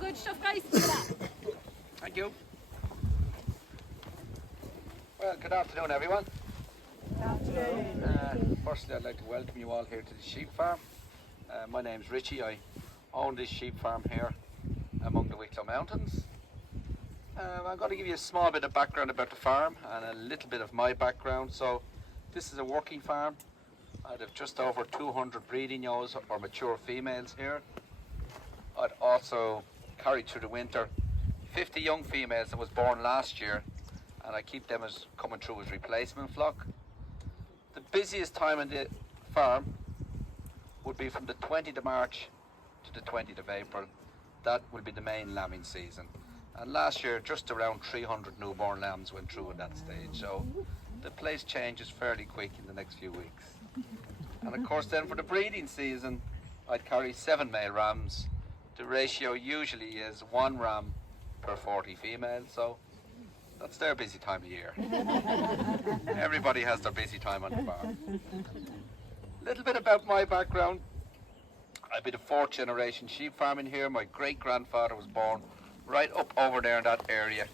good stuff, guys. Thank you. Well, good afternoon, everyone. Good afternoon. Firstly, I'd like to welcome you all here to the sheep farm. My name's Richie. I own this sheep farm here among the Wicklow Mountains. I'm going to give you a small bit of background about the farm and a little bit of my background. So, this is a working farm. I'd have just over 200 breeding ewes or mature females here. I'd also carried through the winter 50 young females that was born last year, and I keep them as coming through as replacement flock. The busiest time in the farm would be from the 20th of March to the 20th of April. That will be the main lambing season. And last year, just around 300 newborn lambs went through at that stage. So the place changes fairly quick in the next few weeks. And of course then for the breeding season, I'd carry 7 male rams. The ratio usually is 1 ram per 40 females. So that's their busy time of year. Everybody has their busy time on the farm. A little bit about my background. I've been a 4th generation sheep farming here. My great grandfather was born right up over there in that area,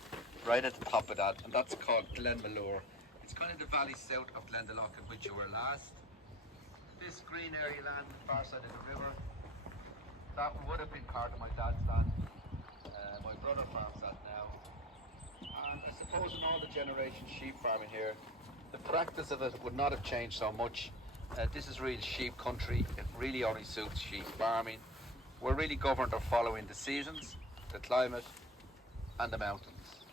right at the top of that, and that's called Glenmalure. It's kind of the valley south of Glendalough in which you were last. This green area land on the far side of the river, that would have been part of my dad's land. My brother farms that now. And I suppose in all the generation sheep farming here, the practice of it would not have changed so much. This is real sheep country. It really only suits sheep farming. We're really governed or following the seasons, the climate, and the mountains.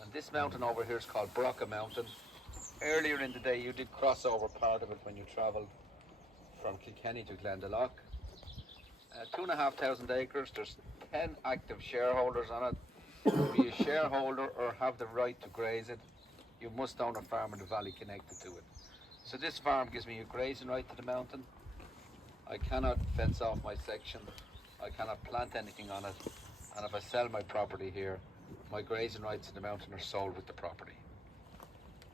And this mountain over here is called Brocka Mountain. Earlier in the day, you did cross over part of it when you travelled from Kilkenny to Glendalough. 2,500 acres. There's 10 active shareholders on it. To be a shareholder or have the right to graze it, you must own a farm in the valley connected to it. So this farm gives me a grazing right to the mountain. I cannot fence off my section. I cannot plant anything on it. And if I sell my property here, my grazing rights to the mountain are sold with the property.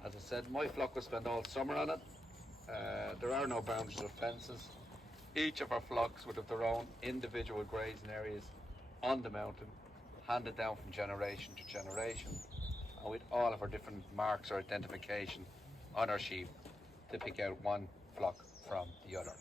As I said, my flock will spend all summer on it. There are no boundaries or fences. Each of our flocks would have their own individual grazing areas on the mountain, handed down from generation to generation, and with all of our different marks or identification on our sheep to pick out one flock from the other.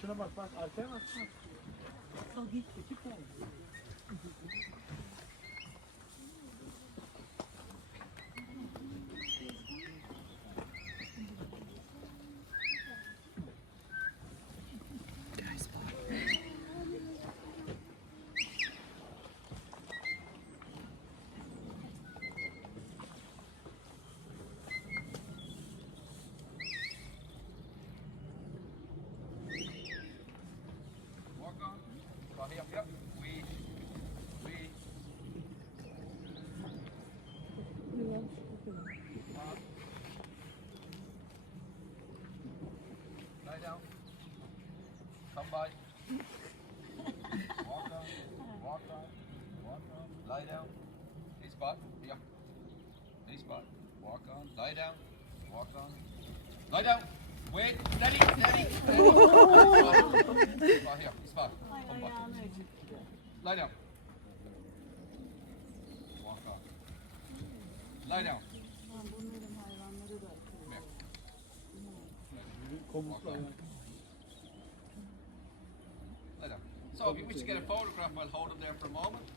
Şuna bak arkaya bak. Sal git 2 tane. Yep. Lie down. Come by. Walk on. Walk on. Walk on. Lie down. Hey spot. Here. Hey spot. Walk on. Lie down. Walk on. Lie down. Wait. Steady. Steady. Steady. Spot here. Spot. Come back. Lie down. Walk on. Lie down. Walk on. Lie down. So So if you wish to get a photograph, I'll hold them there for a moment.